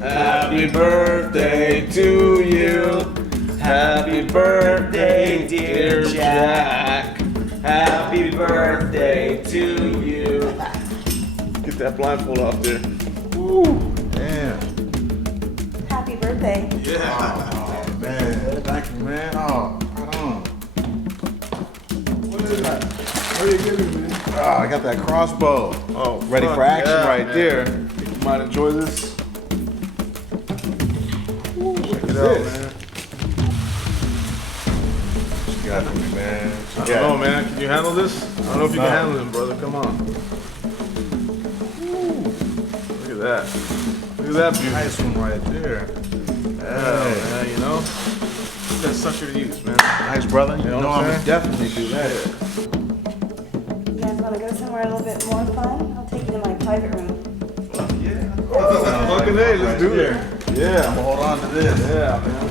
Happy birthday to you. Happy birthday, dear Jack. Happy birthday to you. Get that blindfold off there. Woo. Damn. Happy birthday. Yeah. Oh, man. Thank you, man. Oh, right on. What is that? What are you giving me? Oh, I got that crossbow. Oh, ready for action right man. there. You might enjoy this. Check it out, man. You got it, man. I don't know, man. Can you handle this? I don't know if you can handle it, brother. Come on. Look at that. Look at that beauty. Nice one right there. Yeah, man, you know? That's sucker to use, man. Nice, brother. You know I'm what gonna definitely do that. You guys want to go somewhere a little bit more fun? I'll take you to my private room. Yeah. Fucking hey, let's do it. Yeah, I'm gonna hold on to this. Yeah, man.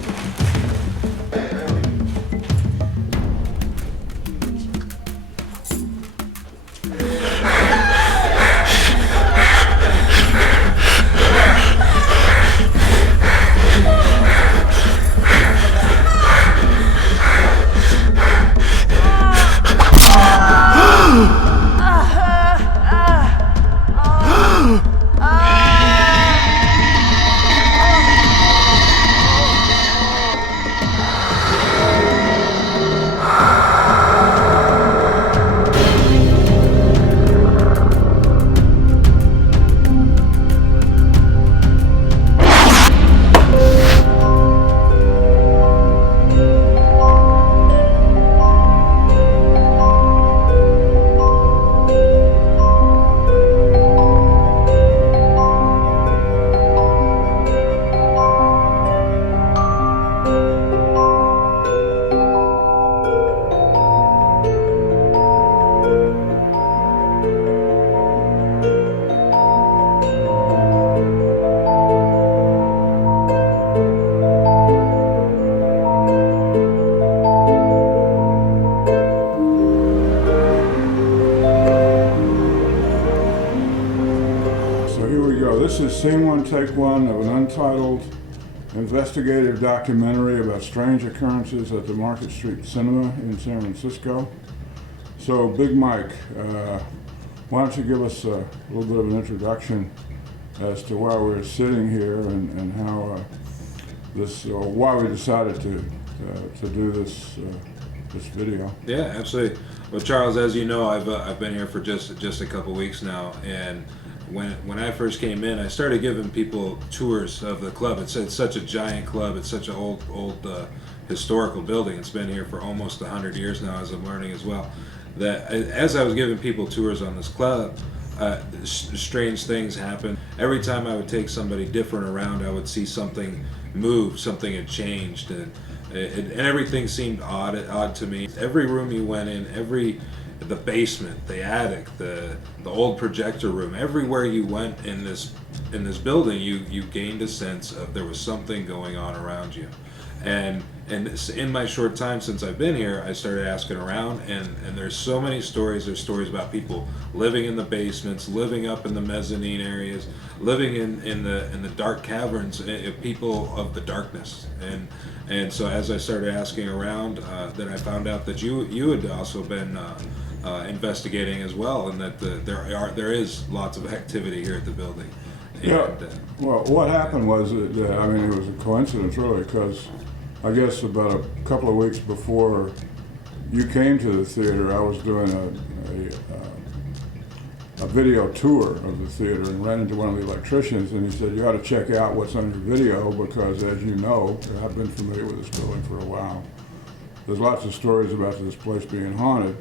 This is Scene One, Take One of an untitled investigative documentary about strange occurrences at the Market Street Cinema in San Francisco. So, Big Mike, why don't you give us a little bit of an introduction as to why we're sitting here and how why we decided to do this video. Yeah, absolutely. Well, Charles, as you know, I've been here for just a couple weeks now, and when I first came in, I started giving people tours of the club. It's such a giant club. It's such an old historical building. It's been here for almost 100 years now, as I'm learning as well. That as I was giving people tours on this club, strange things happen. Every time I would take somebody different around, I would see something move, something had changed, and everything seemed odd to me. Every room you went in, the basement, the attic, the old projector room, everywhere you went in this building, you gained a sense of there was something going on around you. And in my short time since I've been here, I started asking around, and there's so many stories. There's stories about people living in the basements, living up in the mezzanine areas, living in the dark caverns, people of the darkness. And so as I started asking around, then I found out that you had also been investigating as well, and that there is lots of activity here at the building. Yeah. Well, what happened was that I mean, it was a coincidence really, because I guess about a couple of weeks before you came to the theater, I was doing a video tour of the theater and ran into one of the electricians, and he said, you ought to check out what's on your video, because as you know, I've been familiar with this building for a while. There's lots of stories about this place being haunted.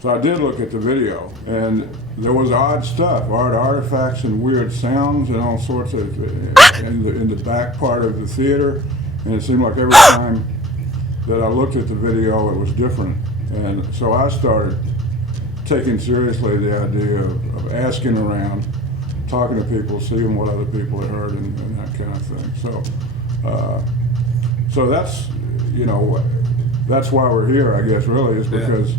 So I did look at the video, and there was odd stuff, artifacts and weird sounds and all sorts of in the back part of the theater. And it seemed like every time that I looked at the video, it was different. And so I started taking seriously the idea of asking around, talking to people, seeing what other people had heard and that kind of thing. So that's, you know, that's why we're here, I guess, really, is because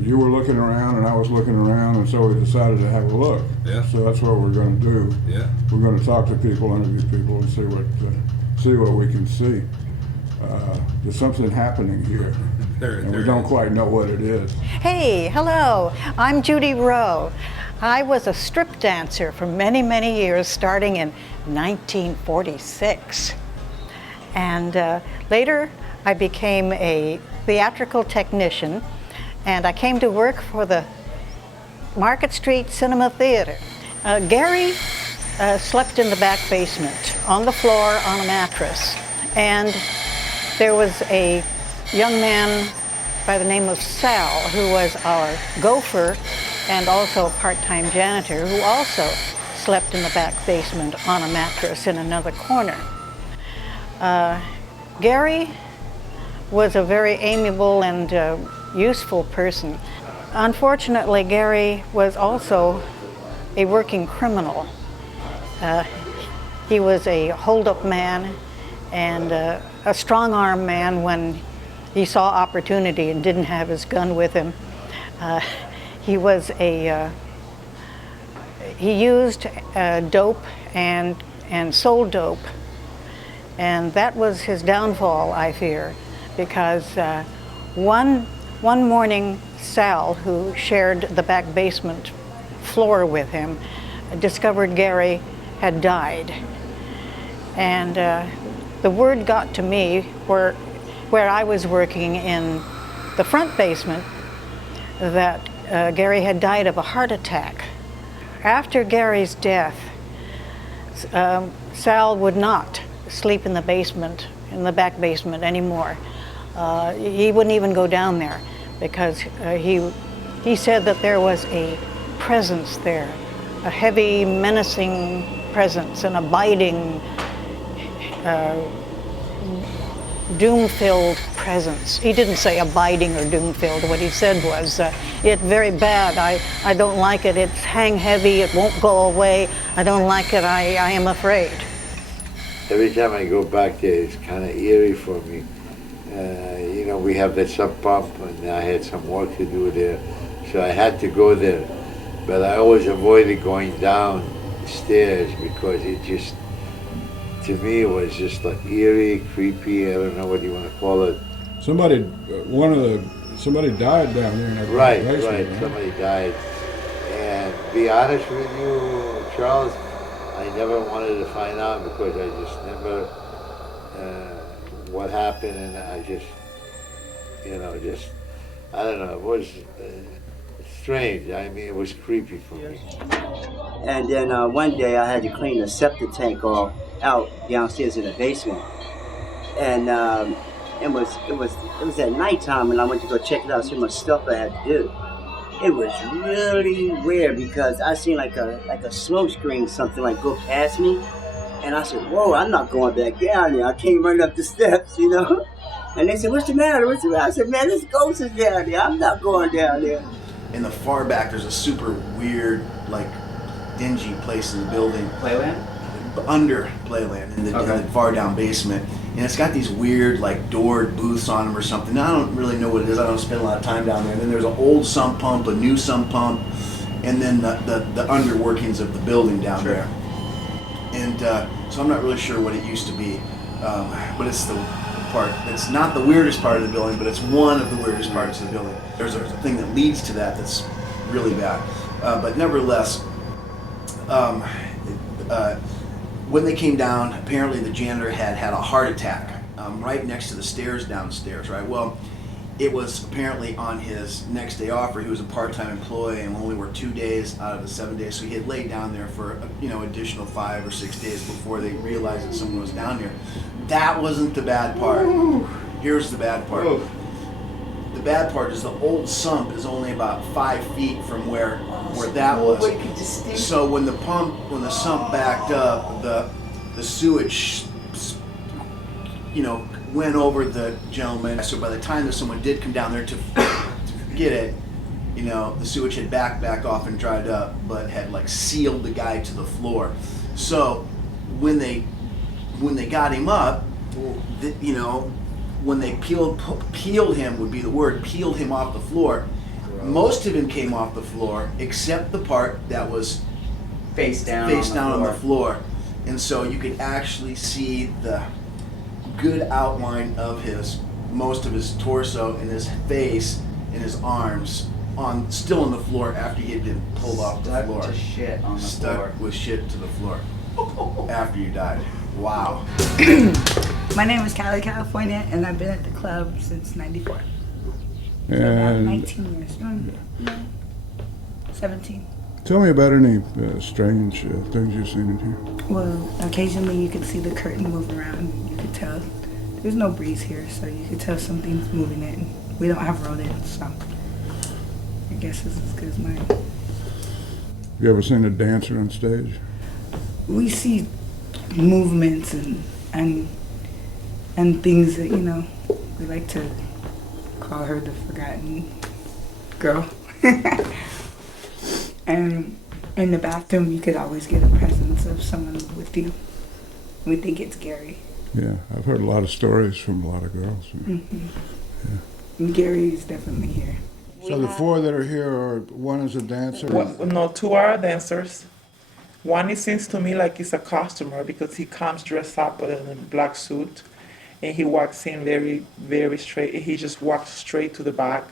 you were looking around and I was looking around, and so we decided to have a look. Yeah. So that's what we're going to do. Yeah. We're going to talk to people, interview people, and see what we can see. There's something happening here, and we don't quite know what it is. Hey, hello. I'm Judy Rowe. I was a strip dancer for many, many years, starting in 1946. And later, I became a theatrical technician, and I came to work for the Market Street Cinema Theater. Gary slept in the back basement, on the floor, on a mattress. And there was a young man by the name of Sal, who was our gopher and also a part-time janitor, who also slept in the back basement on a mattress in another corner. Gary was a very amiable and useful person. Unfortunately, Gary was also a working criminal. He was a hold-up man and a strong-arm man when he saw opportunity and didn't have his gun with him. He was he used dope and sold dope, and that was his downfall, I fear, because one morning Sal, who shared the back basement floor with him, discovered Gary had died. And the word got to me where I was working in the front basement that Gary had died of a heart attack. After Gary's death, Sal would not sleep in the basement, in the back basement anymore. He wouldn't even go down there because he said that there was a presence there, a heavy, menacing presence, an abiding, doom-filled presence. He didn't say abiding or doom-filled. What he said was, it's very bad. I don't like it. It's hang heavy. It won't go away. I don't like it. I am afraid. Every time I go back there, it's kind of eerie for me. You know, we have that sub pump, and I had some work to do there, so I had to go there. But I always avoided going down the stairs because it just, to me, it was just like eerie, creepy. I don't know what you want to call it. Somebody died down there in that Right, basement, right. Somebody died. And to be honest with you, Charles, I never wanted to find out because I just never what happened, and I just, you know, I don't know. It was strange. I mean, it was creepy for me. And then one day I had to clean the septic tank out downstairs in the basement, and it was at nighttime, and I went to go check it out, see how much stuff I had to do. It was really weird because I seen like a smoke screen, something like go past me, and I said, "Whoa, I'm not going back down there. I came running up the steps, you know." And they said, "What's the matter? What's the matter?" I said, "Man, this ghost is down there. I'm not going down there." In the far back, there's a super weird, like, dingy place in the building. Playland? Under Playland, in the far down basement. And it's got these weird, like, doored booths on them or something. I don't really know what it is. I don't spend a lot of time down there. And then there's an old sump pump, a new sump pump, and then the underworkings of the building down there. And so I'm not really sure what it used to be. But it's the part, it's not the weirdest part of the building, but it's one of the weirdest parts of the building. There's a thing that leads to that's really bad. But nevertheless, when they came down, apparently the janitor had a heart attack right next to the stairs downstairs, right? Well, it was apparently on his next day off, where he was a part-time employee and only worked 2 days out of the 7 days, so he had laid down there for additional 5 or 6 days before they realized that someone was down here. That wasn't the bad part. Here's the bad part. The bad part is the old sump is only about 5 feet from where that was. So when the sump backed up, the sewage, went over the gentleman. So by the time that someone did come down there to get it, the sewage had back off and dried up, but had like sealed the guy to the floor. So when they got him up, when they peeled him would be the word, peeled him off the floor, Most of him came off the floor, except the part that was Face down on the floor. And so you could actually see the good outline of most of his torso and his face and his arms still on the floor after he had been pulled off the floor. Stuck to shit on the floor. Stuck with shit to the floor after you died. Wow. My name is Cali, California, and I've been at the club since '94. So about And 19 years. No, 17. tell me about any strange things you've seen in here. Well, occasionally you could see the curtain move around, and you could tell there's no breeze here, so you could tell something's moving it. And we don't have rodents, so I guess it's as good as mine. You ever seen a dancer on stage? We see movements and things that, we like to call her the forgotten girl. And in the bathroom, you could always get a presence of someone with you. We think it's Gary. Yeah, I've heard a lot of stories from a lot of girls. Mm-hmm. And Gary is definitely here. So the four that are here one is a dancer? Well, no, two are dancers. One, it seems to me like he's a customer because he comes dressed up in a black suit and he walks in very, very straight. He just walks straight to the back.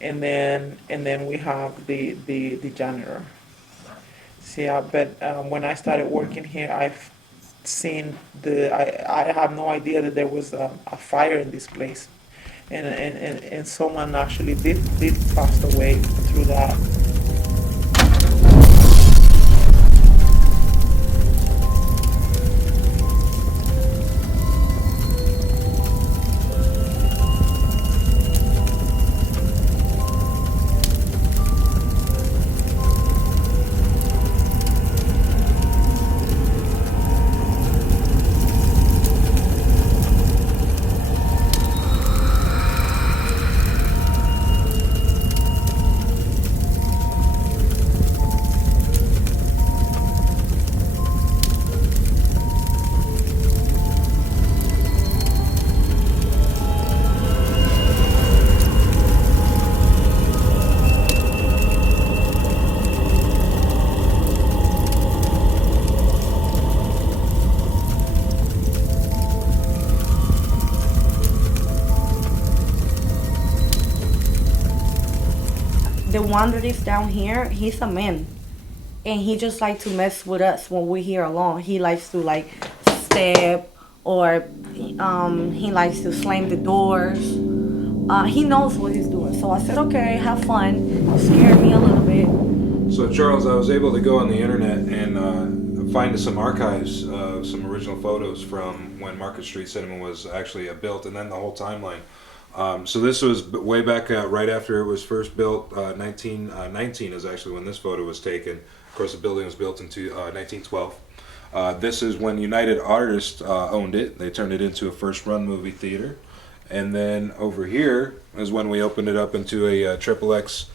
And then we have the janitor. See, but when I started working here, I've seen I have no idea that there was a fire in this place. And someone actually did pass away through that. The one that is down here, he's a man. And he just likes to mess with us when we're here alone. He likes to step or he likes to slam the doors. He knows what he's doing. So I said, okay, have fun. It scared me a little bit. So Charles, I was able to go on the internet and find some archives of some original photos from when Market Street Cinema was actually built, and then the whole timeline. So this was way back right after it was first built. 1919 is actually when this photo was taken. Of course, the building was built into 1912. This is when United Artists owned it. They turned it into a first-run movie theater. And then over here is when we opened it up into a XXX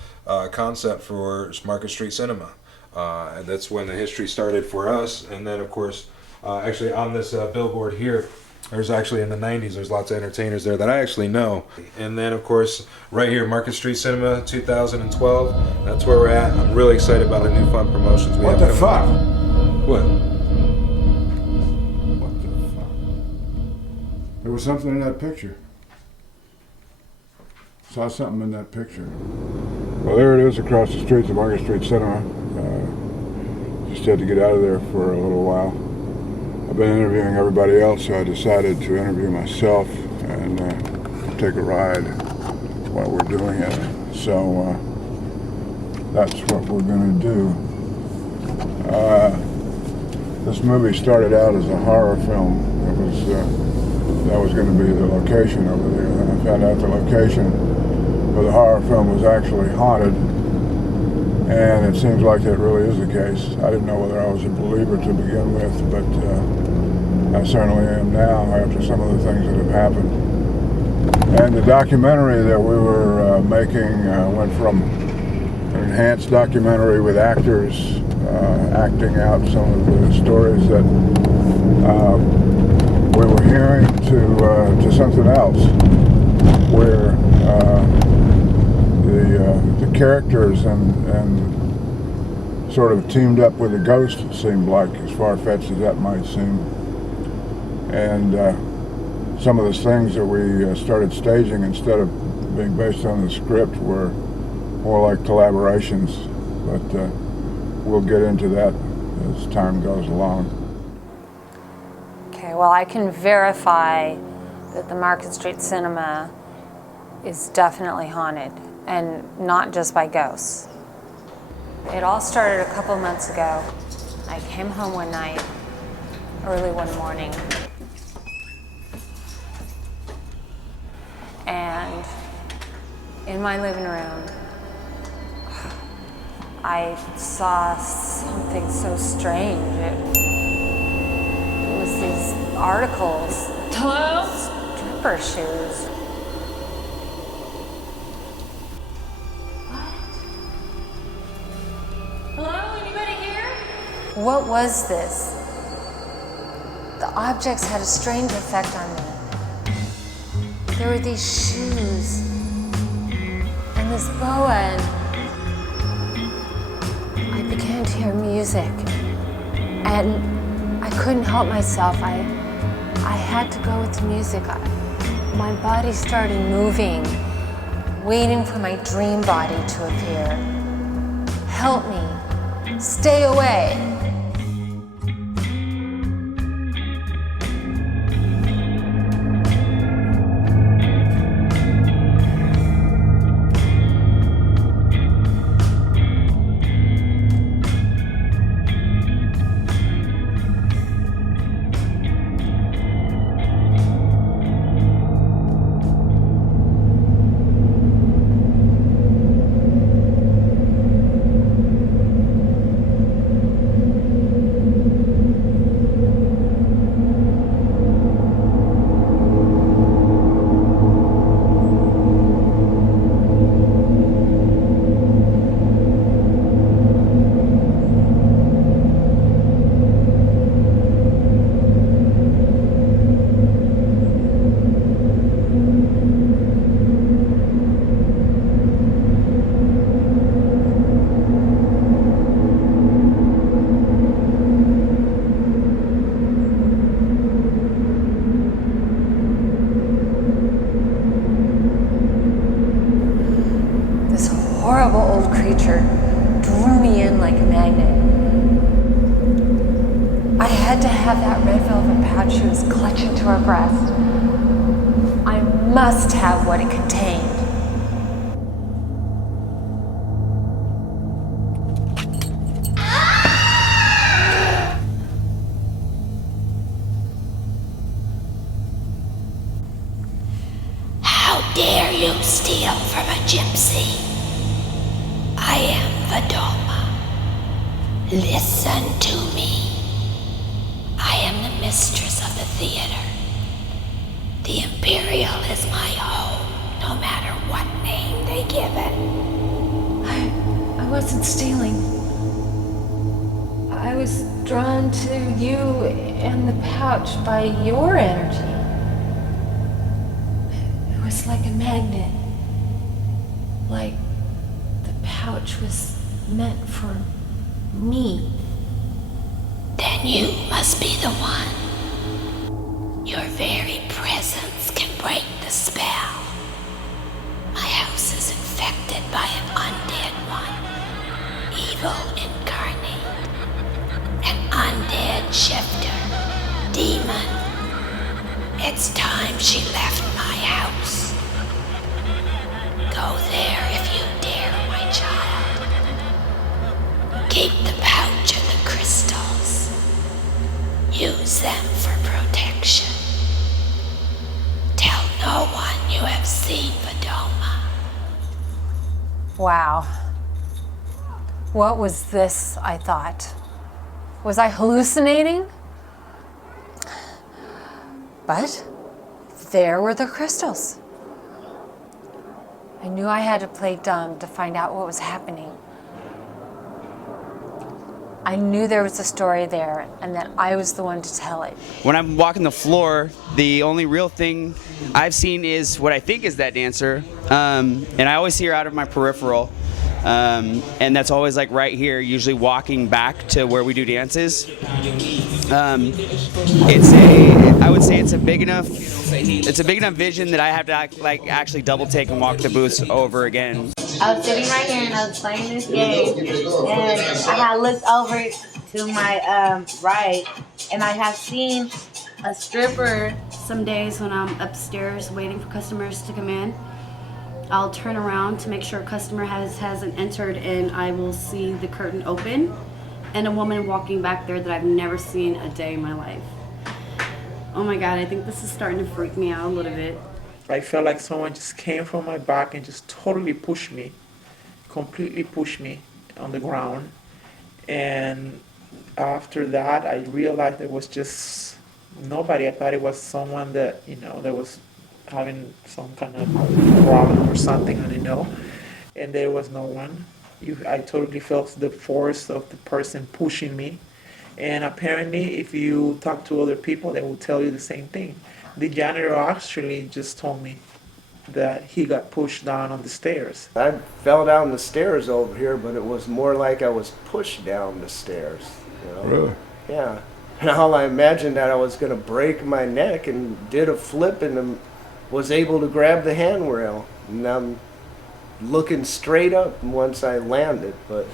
concept for Market Street Cinema. And that's when the history started for us. And then, of course, actually on this billboard here, there's actually in the 90s, there's lots of entertainers there that I actually know. And then, of course, right here, Market Street Cinema, 2012. That's where we're at. I'm really excited about the new fun promotions we have. What the fuck? What? What the fuck? There was something in that picture. Saw something in that picture. Well, there it is across the street to Market Street Cinema. Just had to get out of there for a little while. I've been interviewing everybody else, so I decided to interview myself and take a ride while we're doing it. So that's what we're going to do. This movie started out as a horror film. That was going to be the location over there. Then I found out the location for the horror film was actually haunted. And it seems like that really is the case. I didn't know whether I was a believer to begin with, but I certainly am now after some of the things that have happened. And the documentary that we were making went from an enhanced documentary with actors acting out some of the stories that we were hearing to something else, where the characters and sort of teamed up with a ghost, it seemed like, as far-fetched as that might seem. And some of the things that we started staging, instead of being based on the script, were more like collaborations. But we'll get into that as time goes along. Okay, well, I can verify that the Market Street Cinema is definitely haunted, and not just by ghosts. It all started a couple months ago. I came home one night, early one morning, and in my living room, I saw something so strange. It was these articles. Hello? Stripper shoes. Hello, anybody here? What was this? The objects had a strange effect on me. There were these shoes and this boa, and I began to hear music, and I couldn't help myself. I had to go with the music. My body started moving, waiting for my dream body to appear. Help me. Stay away. Horrible old creature drew me in like a magnet. I had to have that red velvet pouch she was clutching to her breast. I must have what it contained. How dare you steal from a gypsy? I am Vadoma. Listen to me. I am the mistress of the theater. The Imperial is my home, no matter what name they give it. I wasn't stealing. I was drawn to you and the pouch by your energy. It was like a magnet. Like the pouch was meant for me. Then you must be the one. Your very presence can break the spell. My house is infected by an undead one. Evil incarnate. An undead shifter. Demon. It's time she left my house. Go there if you dare, my child. Keep the pouch and the crystals. Use them for protection. Tell no one you have seen Vadoma. Wow. What was this, I thought? Was I hallucinating? But there were the crystals. I knew I had to play dumb to find out what was happening. I knew there was a story there and that I was the one to tell it. When I'm walking the floor, the only real thing I've seen is what I think is that dancer, and I always see her out of my peripheral, and that's always like right here, usually walking back to where we do dances. I would say it's a big enough vision that I have to actually double take and walk the booths over again. I was sitting right here and I was playing this game, and I had looked over to my right, and I have seen a stripper. Some days when I'm upstairs waiting for customers to come in, I'll turn around to make sure a customer hasn't entered, and I will see the curtain open and a woman walking back there that I've never seen a day in my life. Oh my God, I think this is starting to freak me out a little bit. I felt like someone just came from my back and just totally pushed me, completely pushed me on the ground. And after that, I realized there was just nobody. I thought it was someone that, that was having some kind of problem or something, I didn't know. And there was no one. I totally felt the force of the person pushing me. And apparently, if you talk to other people, they will tell you the same thing. The janitor actually just told me that he got pushed down on the stairs. I fell down the stairs over here, but it was more like I was pushed down the stairs. Really? Yeah. And all I imagined that I was going to break my neck, and did a flip and was able to grab the handrail. And I'm looking straight up once I landed, but...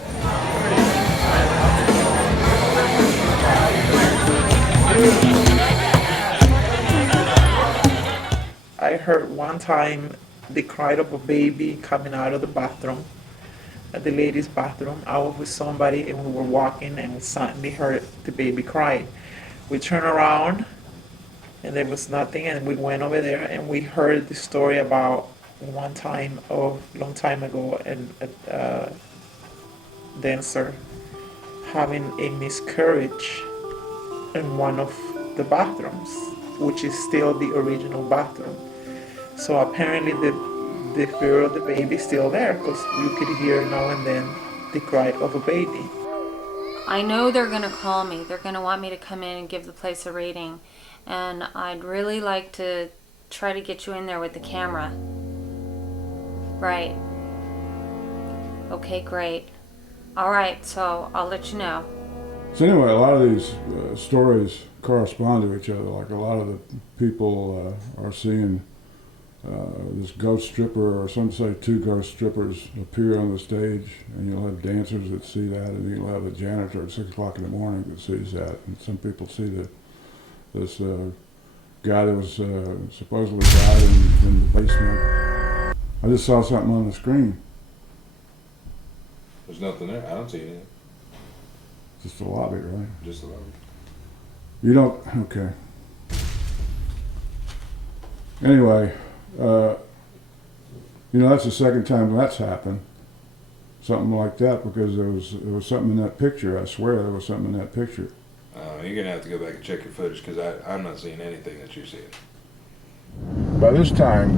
I heard one time the cry of a baby coming out of the bathroom, at the ladies' bathroom. I was with somebody and we were walking and we suddenly heard the baby crying. We turned around and there was nothing, and we went over there and we heard the story about one time, long time ago, a dancer having a miscarriage in one of the bathrooms, which is still the original bathroom. So apparently the fear of the baby is still there, because you could hear now and then the cry of a baby. I know they're gonna call me. They're gonna want me to come in and give the place a rating. And I'd really like to try to get you in there with the camera. Right. Okay, great. All right, so I'll let you know. So anyway, a lot of these stories correspond to each other. Like a lot of the people are seeing this ghost stripper, or some say two ghost strippers, appear on the stage, and you'll have dancers that see that, and you'll have a janitor at 6 o'clock in the morning that sees that. And some people see this guy that was supposedly died in the basement. I just saw something on the screen. There's nothing there. I don't see anything. Just the lobby, right? Just the lobby. You don't, okay. Anyway, that's the second time that's happened. Something like that, because there was something in that picture. I swear there was something in that picture. You're going to have to go back and check your footage, because I'm not seeing anything that you're seeing. By this time,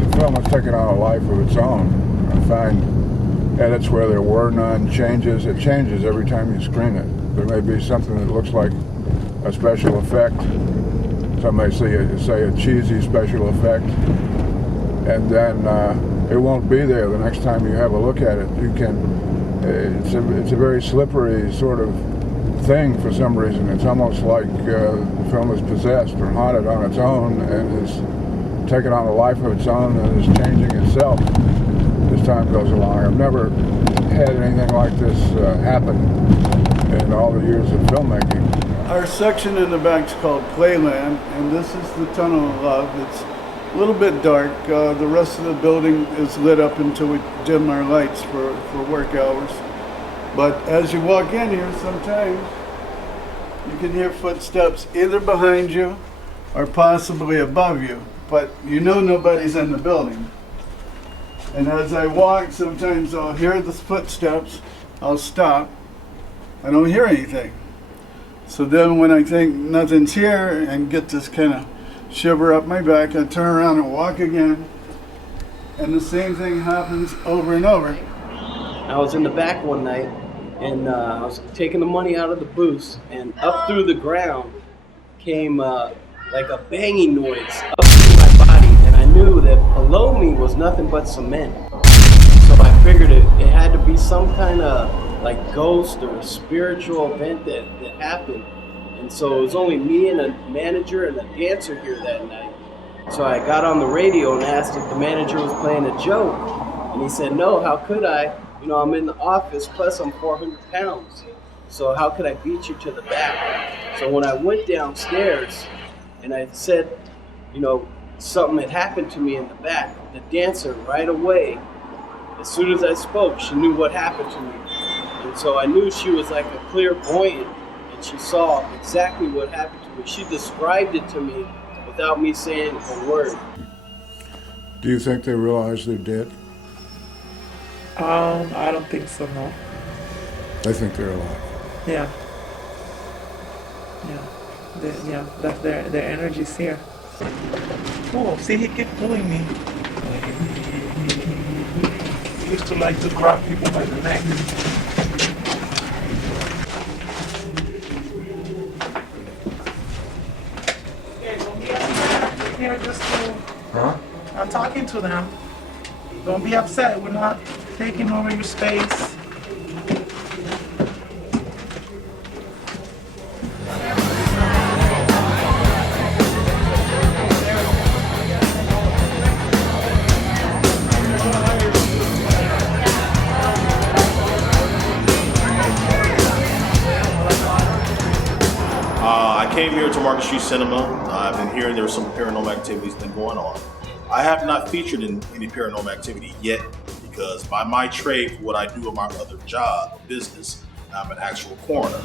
the film has taken on a life of its own. I find edits where there were none, changes. It changes every time you screen it. There may be something that looks like a special effect. Some may say a cheesy special effect, and then it won't be there the next time you have a look at it. It's a very slippery sort of thing for some reason. It's almost like the film is possessed or haunted on its own, and is taking on a life of its own, and is changing itself as time goes along. I've never had anything like this happen in all the years of filmmaking. Our section in the back is called Playland, and this is the Tunnel of Love. It's a little bit dark. The rest of the building is lit up until we dim our lights for work hours. But as you walk in here, sometimes you can hear footsteps either behind you or possibly above you, but you know nobody's in the building. And as I walk, sometimes I'll hear the footsteps, I'll stop, I don't hear anything. So then when I think nothing's here and get this kind of shiver up my back, I turn around and walk again, and the same thing happens over and over. I was in the back one night, and I was taking the money out of the booth, and up through the ground came like a banging noise up through my body, and I knew that below me was nothing but cement. So I figured it had to be some kind of like ghost or spiritual event that happened. And so it was only me and a manager and a dancer here that night. So I got on the radio and asked if the manager was playing a joke. And he said, no, how could I? You know, I'm in the office, plus I'm 400 pounds. So how could I beat you to the back? So when I went downstairs and I said, you know, something had happened to me in the back, the dancer right away, as soon as I spoke, she knew what happened to me. And so I knew she was like a clairvoyant, and she saw exactly what happened to me. She described it to me without me saying a word. Do you think they realize they're dead? I don't think so, no. They think they're alive. Yeah. Yeah. That's their energy's here. Oh, see, he kept pulling me. He used to like to grab people by the neck. Here just to, I'm talking to them. Don't be upset. We're not taking over your space. I came here to Market Street Cinema. I've been hearing there's some paranormal activities been going on. I have not featured in any paranormal activity yet because by my trade, for what I do in my other job, business, I'm an actual coroner.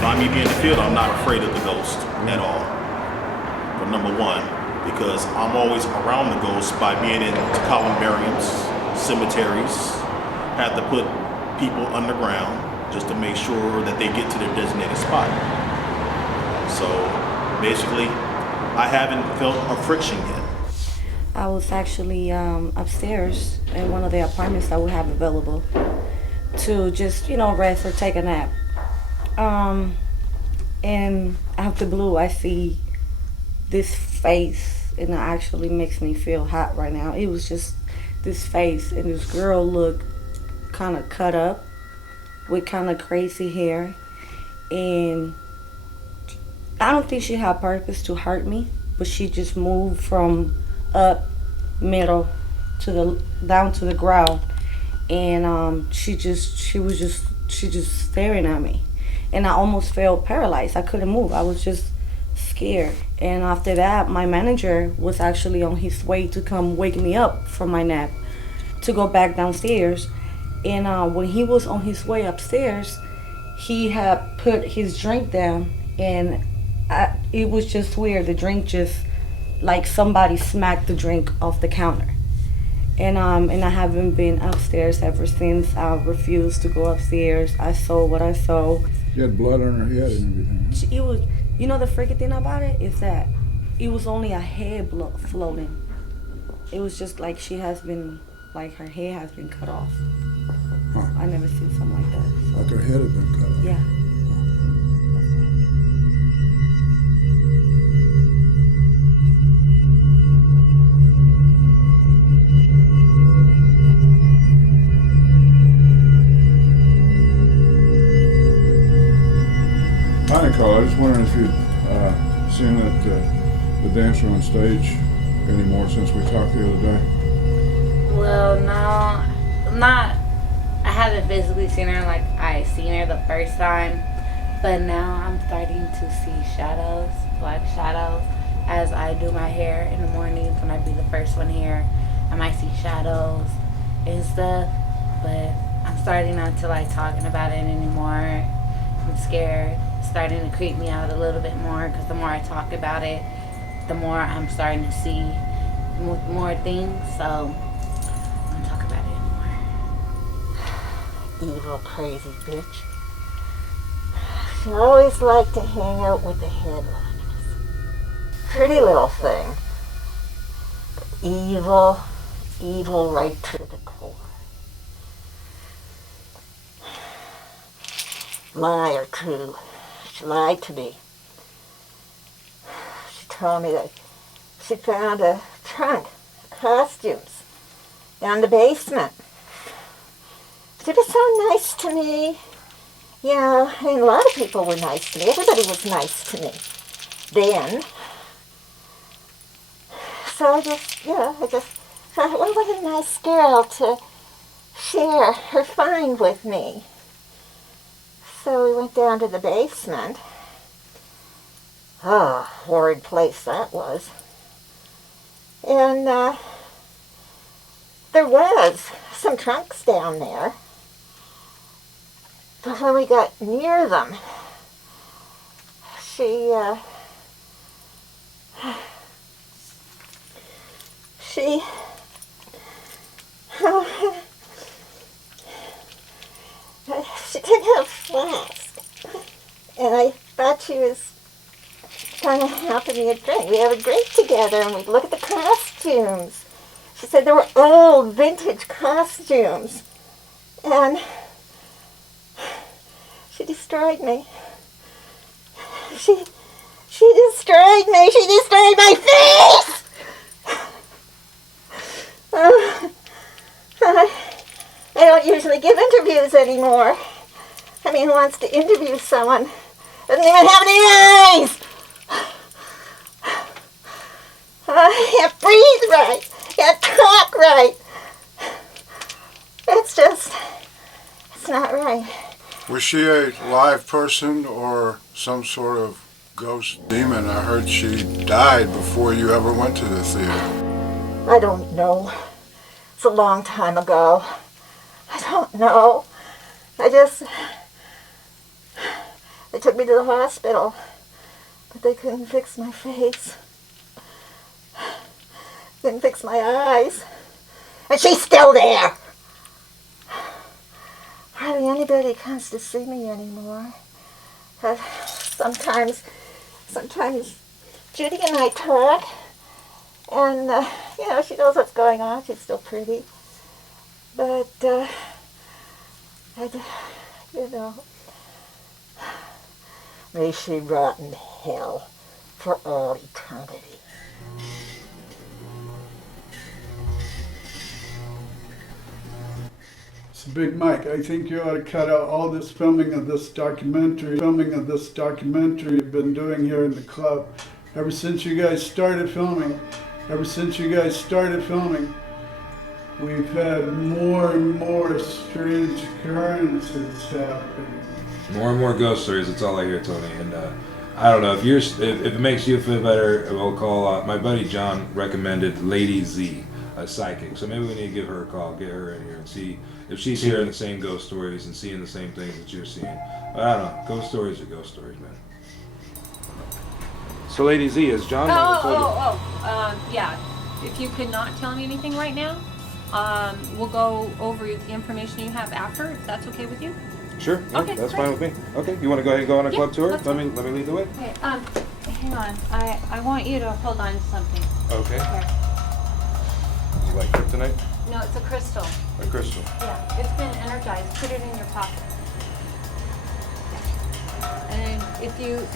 By me being in the field, I'm not afraid of the ghost at all. For number one, because I'm always around the ghosts by being in columbariums, cemeteries, had to put people underground just to make sure that they get to their designated spot. So basically, I haven't felt a friction yet. I was actually upstairs in one of the apartments that we have available to just, rest or take a nap. And out the blue, I see this face, and it actually makes me feel hot right now. It was just this face, and this girl looked kind of cut up with kind of crazy hair, and I don't think she had purpose to hurt me, but she just moved from up middle to down to the ground, and she was just staring at me, and I almost felt paralyzed. I couldn't move. I was just scared. And after that, my manager was actually on his way to come wake me up from my nap to go back downstairs. And when he was on his way upstairs, he had put his drink down, and it was just weird. The drink just, like somebody smacked the drink off the counter. And I haven't been upstairs ever since. I refused to go upstairs. I saw what I saw. She had blood on her head and everything. It was, the freaky thing about it is that it was only a hair floating. It was just like she has been, like her hair has been cut off. Huh. I never seen something like that. So. Like her head had been cut off. Yeah. Hi, Nicole. I was just wondering if you'd seen the dancer on stage anymore since we talked the other day. Well, no, not. I haven't physically seen her like I seen her the first time, but now I'm starting to see shadows, black shadows, as I do my hair in the mornings when I be the first one here. I might see shadows and stuff, but I'm starting not to like talking about it anymore. I'm scared. It's starting to creep me out a little bit more because the more I talk about it, the more I'm starting to see more things. So I don't talk about it anymore. Evil, crazy bitch. She always liked to hang out with the headliners. Pretty little thing. Evil, evil right to the core. Liar, too. She lied to me. She told me that she found a trunk of costumes down the basement. She was so nice to me. Yeah, I mean, a lot of people were nice to me. Everybody was nice to me then. So I just thought, well, what a nice girl to share her find with me. So we went down to the basement. Oh, horrid place that was. And there was some trunks down there. But when we got near them, she took out a flask, and I thought she was kind of helping me a drink. We have a drink together, and we'd look at the costumes. She said they were old, vintage costumes, and she destroyed me. She destroyed me. She destroyed my face. I don't usually give interviews anymore. I mean, who wants to interview someone who doesn't even have any eyes? Can't breathe right. Can't talk right. It's not right. Was she a live person or some sort of ghost demon? I heard she died before you ever went to the theater. I don't know. It's a long time ago. I don't know. They took me to the hospital, but they couldn't fix my face. Couldn't fix my eyes. And she's still there. Hardly anybody comes to see me anymore. Sometimes Judy and I talk, and she knows what's going on. She's still pretty, but may she rot in hell for all eternity. So Big Mike, I think you ought to cut out all this filming of this documentary you've been doing here in the club. Ever since you guys started filming, we've had more and more strange occurrences happening. More and more ghost stories. That's all I hear, Tony. And I don't know if it makes you feel better. We'll call my buddy John recommended Lady Z, a psychic. So maybe we need to give her a call, get her in here, and see if she's hearing the same ghost stories and seeing the same things that you're seeing. But I don't know. Ghost stories are ghost stories, man. So Lady Z, is John? Yeah. If you could not tell me anything right now, we'll go over the information you have after. If that's okay with you. Sure. Yeah, Okay, that's great. fine with me. Okay. You want to go ahead and go on a club tour? let's Let me lead the way. Okay. Hang on. I want you to hold on to something. Okay. Here. You like kryptonite? No, it's a crystal. A crystal. Yeah, it's been energized. Put it in your pocket. And if you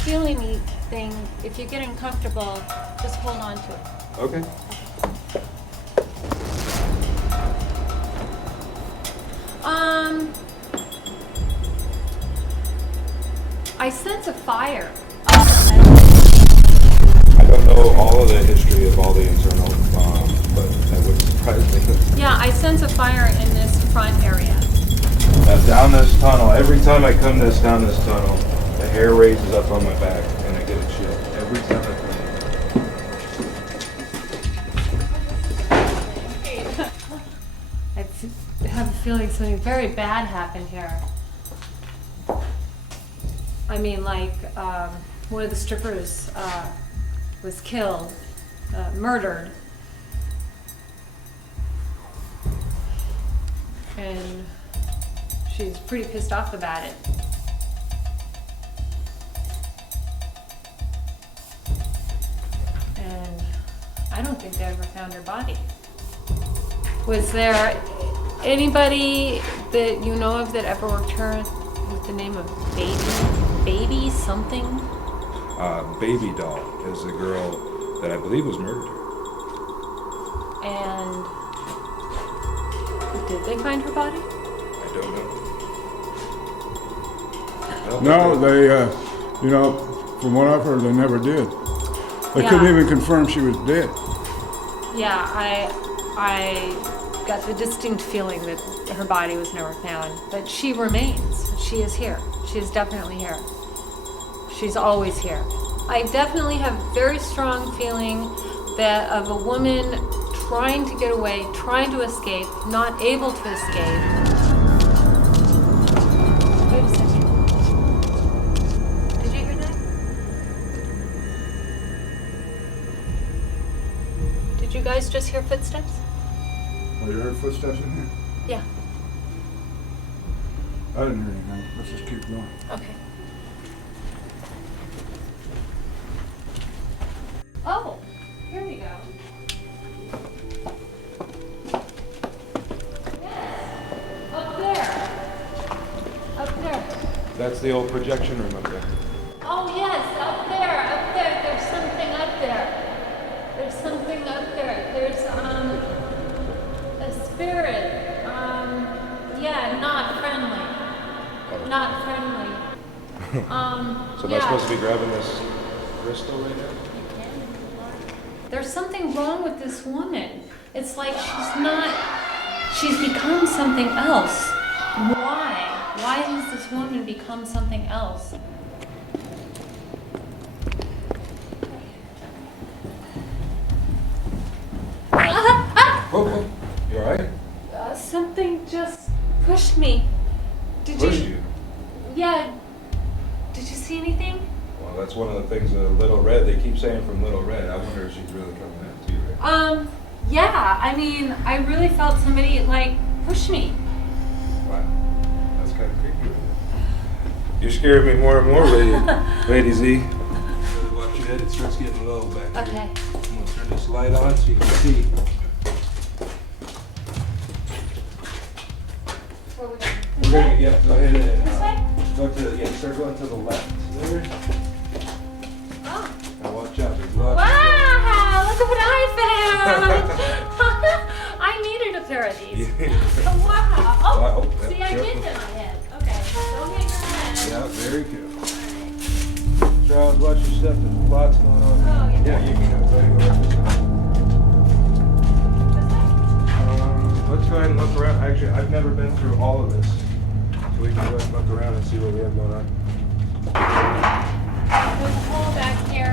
feel anything, if you're getting comfortable, just hold on to it. Okay. I sense a fire. I don't know all of the history of all the internal, but that would surprise me. Yeah, I sense a fire in this front area. Down this tunnel, every time I come down this tunnel, the hair raises up on my back and I get a chill. Every time I come I have a feeling something very bad happened here. I mean, like, one of the strippers was killed, murdered. And she's pretty pissed off about it. And I don't think they ever found her body. Was there anybody that you know of that ever worked her with the name of Baby something? Baby Doll is a girl that I believe was murdered. And did they find her body? I don't know. No, they, from what I've heard, they never did. They couldn't even confirm she was dead. Yeah, I got the distinct feeling that her body was never found, but she remains. She is here. She is definitely here. She's always here. I definitely have very strong feeling that of a woman trying to get away, trying to escape, not able to escape. Wait a second. Did you hear that? Did you guys just hear footsteps? Oh, you heard footsteps in here? Yeah. I didn't hear anything. Let's just keep going. Okay. Oh, here we go. Yes, up there. Up there. That's the old projection room up there. Oh yes, up there, up there. There's something up there. There's something up there. There's a spirit. Yeah, not friendly. Not friendly. So am I supposed to be grabbing this crystal right now? There's something wrong with this woman. It's like she's become something else. Why? Why has this woman become something else? Oh, you alright? Something just pushed me. Did Pushed you? Yeah. Did you see anything? Well, that's one of the things Little Red, they keep saying from Little Red. I wonder if she's really coming in too, right? Yeah. I mean, I really felt somebody, push me. Wow. That's kind of creepy. You're scaring me more and more, Lady Z. Watch your head, it starts getting low back here. Okay. I'm going to turn this light on so you can see. We're going to go ahead and start going to the left. There. Oh. Now watch out, there's lots Wow, look at what I found. I needed a pair of these. Oh, wow. Oh, see, I did hit my head. Okay, don't hit your head. Yeah, very good. Charles, watch your step, there's lots going on. Oh, yeah. Yeah, you can go right let's go ahead and look around. Actually, I've never been through all of this. So we can go ahead and look around and see what we have going on. There's a hole back here.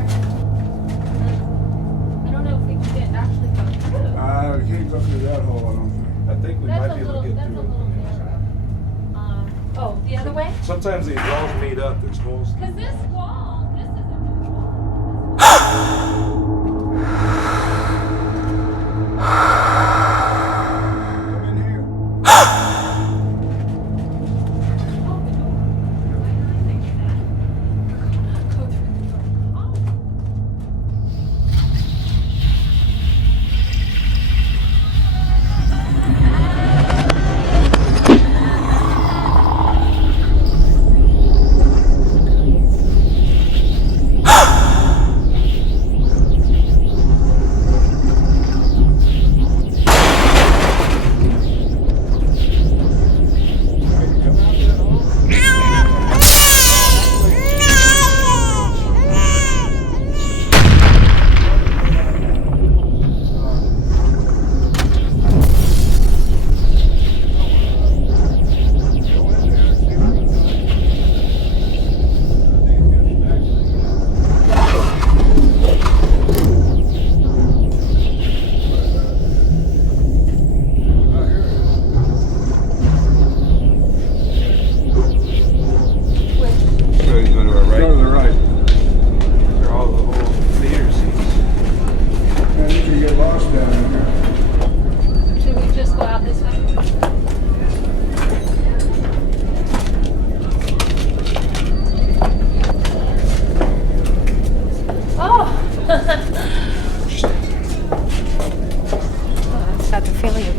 I don't know if we can actually go through. We can't go through that hole, I don't think. I think we might be able to get through it on the other side. Oh, the other way? Sometimes these walls meet up. There's holes. Because this wall, this isn't the wall.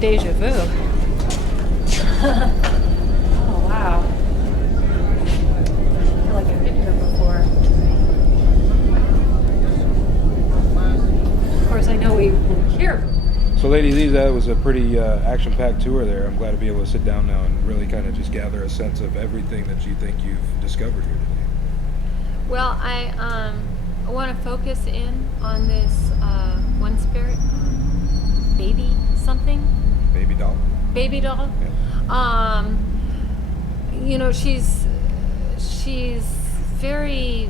deja vu. Oh, wow. I feel like I've been here before. Of course, I know we were here. So, Lady Lee, that was a pretty action-packed tour there. I'm glad to be able to sit down now and really kind of just gather a sense of everything that you think you've discovered here today. Well, I want to focus in on this one spirit, baby something. Baby doll. Baby doll. Yeah. You know, she's very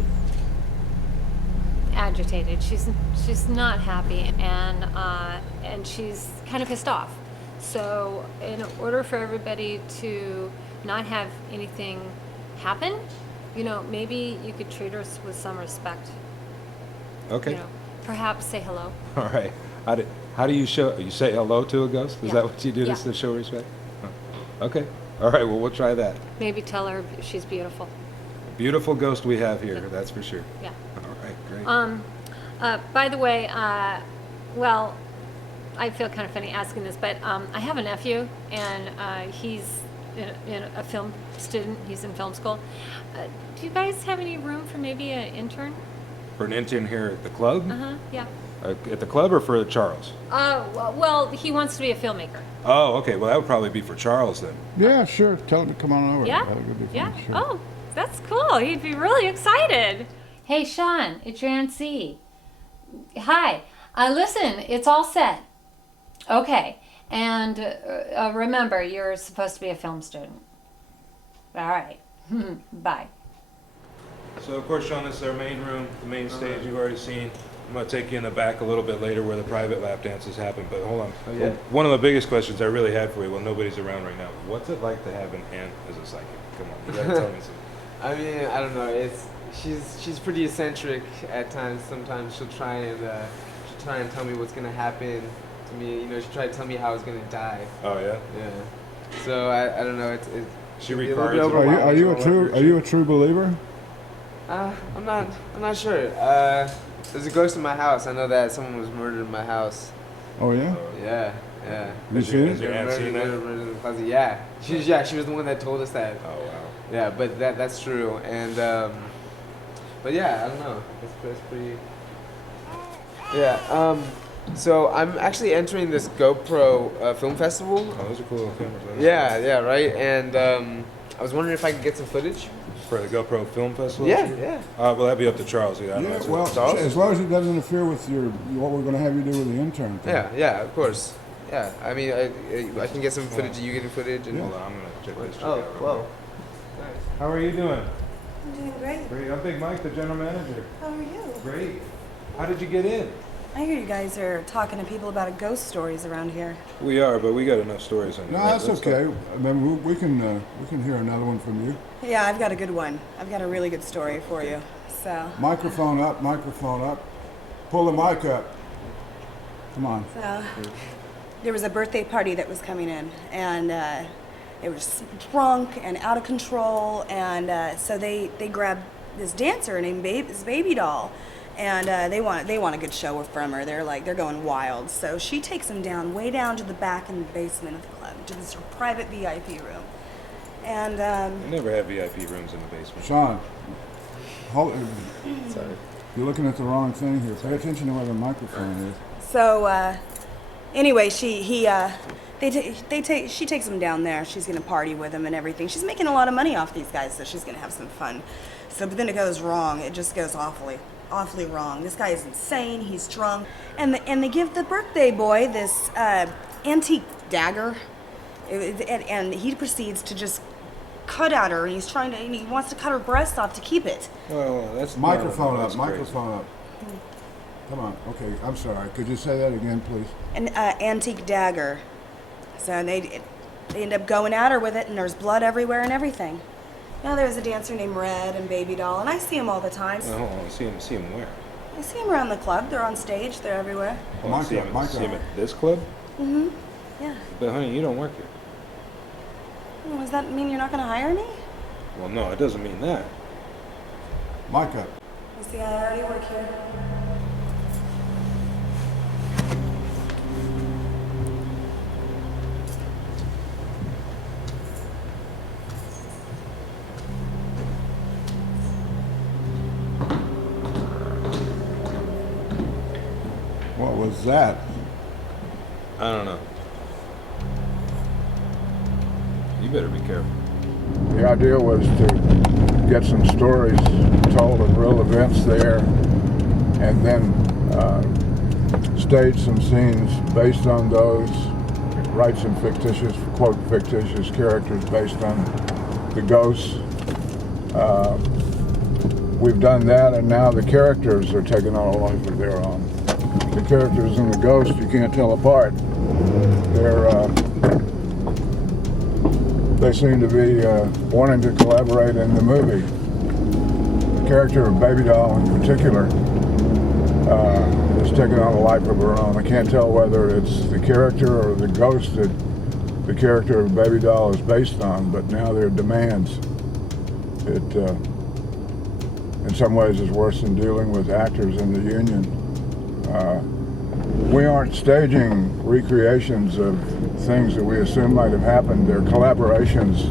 agitated. She's not happy, and she's kind of pissed off. So, in order for everybody to not have anything happen, you know, maybe you could treat her with some respect. Okay. You know, perhaps say hello. All right. How do you say hello to a ghost? Is Yeah. that what you do Yeah. to show respect? Huh. Okay. All right. Well, we'll try that. Maybe tell her she's beautiful. Beautiful ghost we have here. That's for sure. Yeah. All right. Great. By the way, well, I feel kind of funny asking this, but I have a nephew, and he's a film student. He's in film school. Do you guys have any room for maybe an intern? For an intern here at the club? Yeah. At the club or for Charles? Well, he wants to be a filmmaker. Oh, okay. Well, that would probably be for Charles then. Yeah, sure. Tell him to come on over. Yeah? That'll be fun, Yeah? sure. Oh, that's cool. He'd be really excited. Hey, Sean, it's your Aunt C. Hi. Listen, it's all set. Okay. And remember, you're supposed to be a film student. All right. Bye. So, of course, Sean, this is our main room, the main stage you've already seen. I'm going to take you in the back a little bit later where the private lap dances happen, but hold on. Oh, yeah? One of the biggest questions I really had for you, well, nobody's around right now. What's it like to have an aunt as a psychic? Come on, you got to tell me something. I mean, I don't know. She's pretty eccentric at times. Sometimes she'll try and tell me what's gonna happen to me. You know, she'll try to tell me how I was gonna die. Oh yeah. Yeah. So I don't know. She a little requires. bit overwhelming. Are you a true believer? I'm not sure. There's a ghost in my house. I know that someone was murdered in my house. Oh yeah. Yeah. You seen it? They were murdered in the closet. Yeah. She was the one that told us that. Oh wow. Yeah, but that's true. And but yeah, I don't know. It's pretty. Yeah. So I'm actually entering this GoPro film festival. Oh, those are cool little cameras. Yeah, right. And I was wondering if I could get some footage. For the GoPro Film Festival? Yeah. Well, that'd be up to Charles. Yeah, well, as long as it doesn't interfere with what we're going to have you do with the intern thing. Yeah, of course. Yeah, I mean, I can get some footage. You getting footage? And Hold on, I'm going to check this. Oh, well. How are you doing? I'm doing great. Great. I'm Big Mike, the general manager. How are you? Great. How did you get in? I hear you guys are talking to people about ghost stories around here. We are, but we got enough stories on it. No, that's okay. I mean, we can hear another one from you. Yeah, I've got a good one. I've got a really good story for you. So. Microphone up. Pull the mic up. Come on. So, there was a birthday party that was coming in, and it was drunk and out of control, and so they grabbed this dancer named Baby Doll. And they want a good show from her. They're going wild. So she takes them way down to the back in the basement of the club, to this private VIP room. And We never have VIP rooms in the basement. Sean, sorry, you're looking at the wrong thing here. Pay attention to where the microphone is. so anyway, she takes them down there. She's gonna party with them and everything. She's making a lot of money off these guys, so she's gonna have some fun. So, but then it goes wrong. It just goes awfully wrong. This guy is insane. He's drunk, and they give the birthday boy this antique dagger, and he proceeds to just cut at her, and he wants to cut her breast off to keep it. Oh, that's Microphone up. crazy. Microphone up. Come on. Okay, I'm sorry. Could you say that again, please? An antique dagger. So they end up going at her with it, and there's blood everywhere and everything. Now there's a dancer named Red and Baby Doll, and I see them all the time. Hold on. See him where? I see them around the club. They're on stage. They're everywhere. See him at this club? Mm-hmm. Yeah. But honey, you don't work here. Well, does that mean you're not going to hire me? Well, no, it doesn't mean that. Mic up. You see, I already work here. was that? I don't know. You better be careful. The idea was to get some stories told of real events there, and then stage some scenes based on those, write some fictitious, quote, fictitious characters based on the ghosts. We've done that, and now the characters are taking on a life of their own. The characters and the ghosts you can't tell apart. They seem to be wanting to collaborate in the movie. The character of Baby Doll in particular is taking on a life of her own. I can't tell whether it's the character or the ghost that the character of Baby Doll is based on, but now there are demands. It, in some ways, is worse than dealing with actors in the union. We aren't staging recreations of things that we assume might have happened. They're collaborations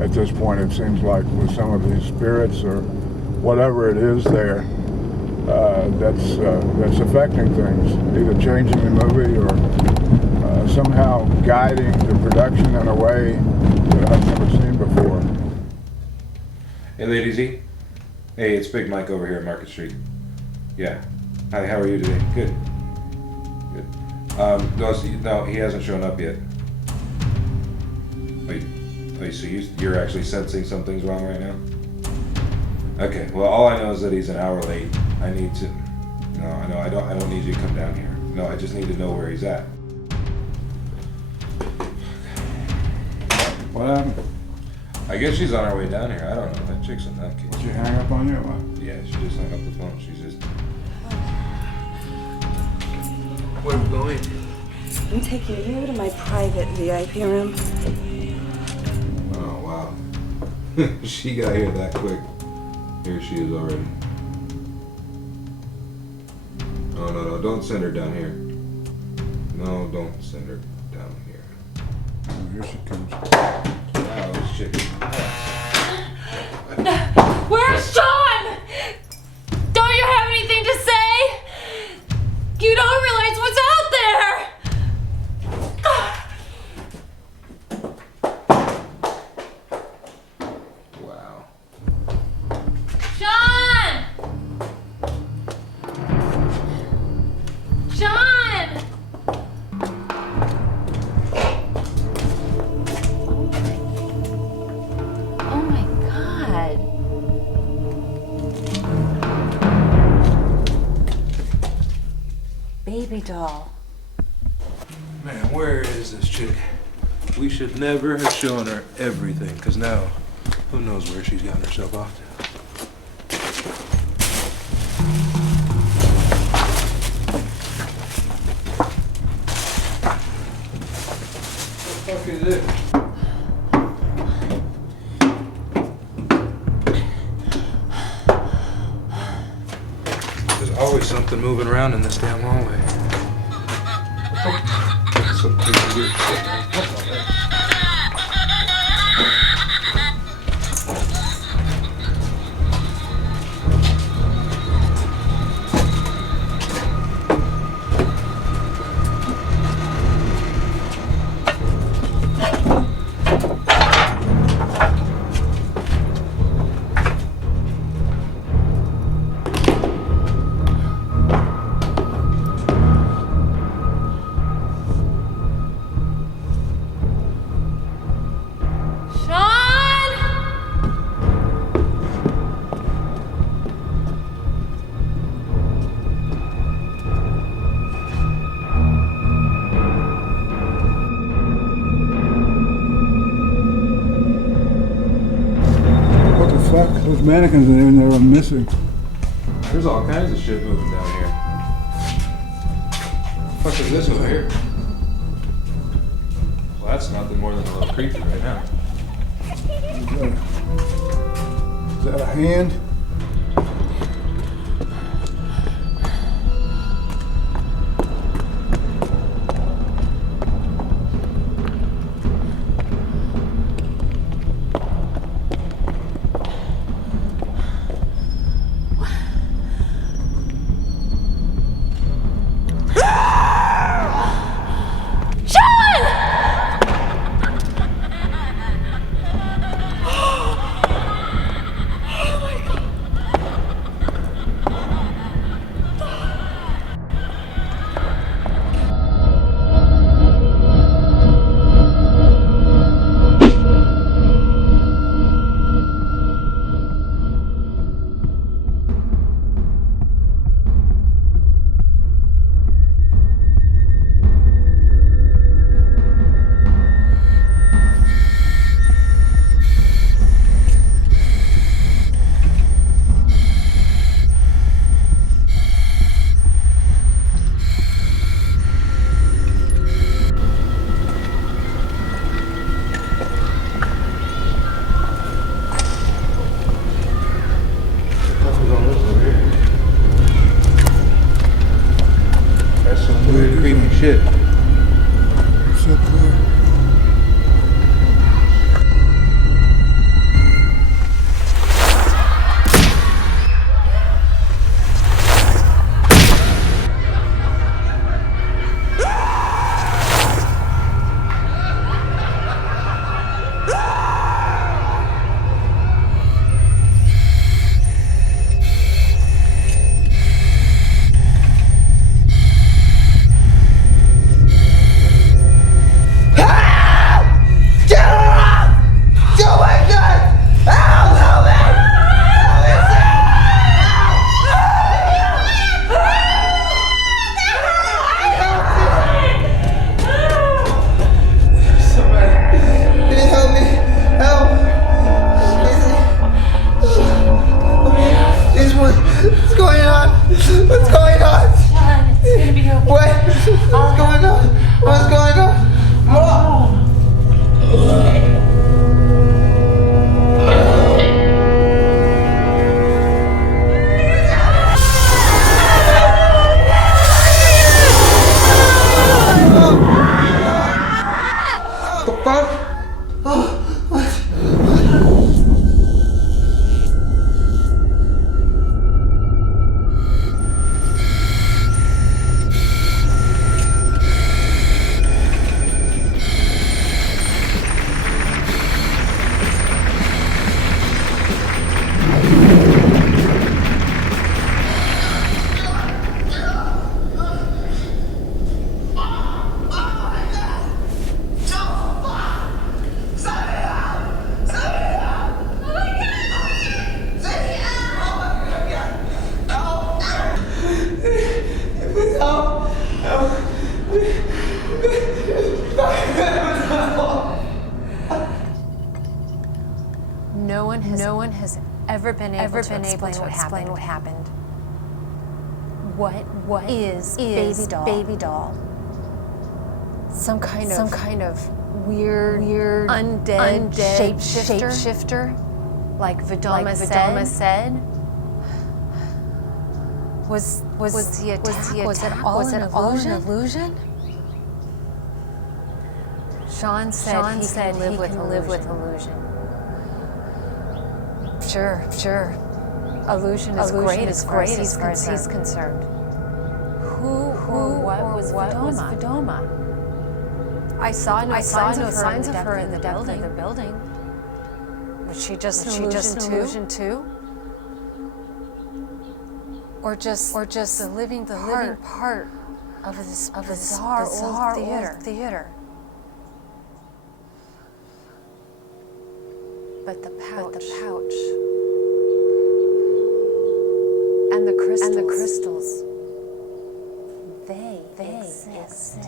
at this point, it seems like, with some of these spirits or whatever it is there that's affecting things, either changing the movie or somehow guiding the production in a way that I've never seen before. Hey, Lady Z. Hey, it's Big Mike over here at Market Street. Yeah. Hi, how are you today? Good. Good. No, he hasn't shown up yet. Wait, so you're actually sensing something's wrong right now? Okay, well, all I know is that he's an hour late. I need to... No, I don't need you to come down here. No, I just need to know where he's at. What happened? I guess she's on her way down here. I don't know. That chick's a nutcase. Did she hang up on you or what? Yeah, she just hung up the phone. She's just... Where are we going? I'm taking you to my private VIP room. Oh, wow. She got here that quick. Here she is already. Oh, no, don't send her down here. No, don't send her down here. Oh, here she comes. Wow, this chick is Where's Sean? Don't you have anything to say? You don't realize what's out there! Wow. Sean! Sean! Oh my God. Baby doll. Man, where is this chick? We should never have shown her everything, because now, who knows where she's gotten herself off to. What the fuck is it? There's always something moving around in this damn hallway. Some crazy weird shit, man. What the heck? Those mannequins in there are missing. There's all kinds of shit moving down here. What the fuck is this over here? Well, that's nothing more than a little creepy right now. Is that a hand? creepy shit. So clear. No one has ever been able to explain what happened. What is baby doll? Some kind of weird undead shapeshifter, like Vidoma said. Was the attack? Was it all an illusion? Sean said he can live with illusion. Sure. Illusion is great as far as he's concerned. Who or what was Vidoma? I saw no signs of her in the depth of the building. Was she just an illusion too? Or just the living part of this bizarre old theater. But the pouch and the crystals, they exist.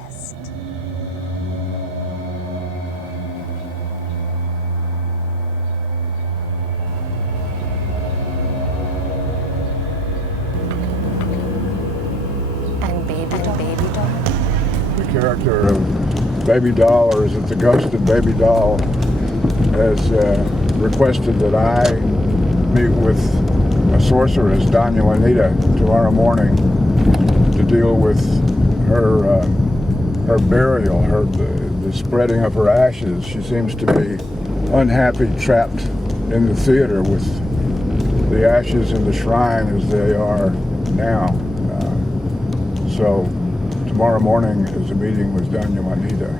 And baby doll. The character of Baby Doll, or is it the ghost of Baby Doll, has requested that I meet with a sorceress, Doña Juanita, tomorrow morning to deal with her burial, the spreading of her ashes. She seems to be unhappy, trapped in the theater with the ashes in the shrine as they are now. So tomorrow morning is a meeting with Doña Juanita.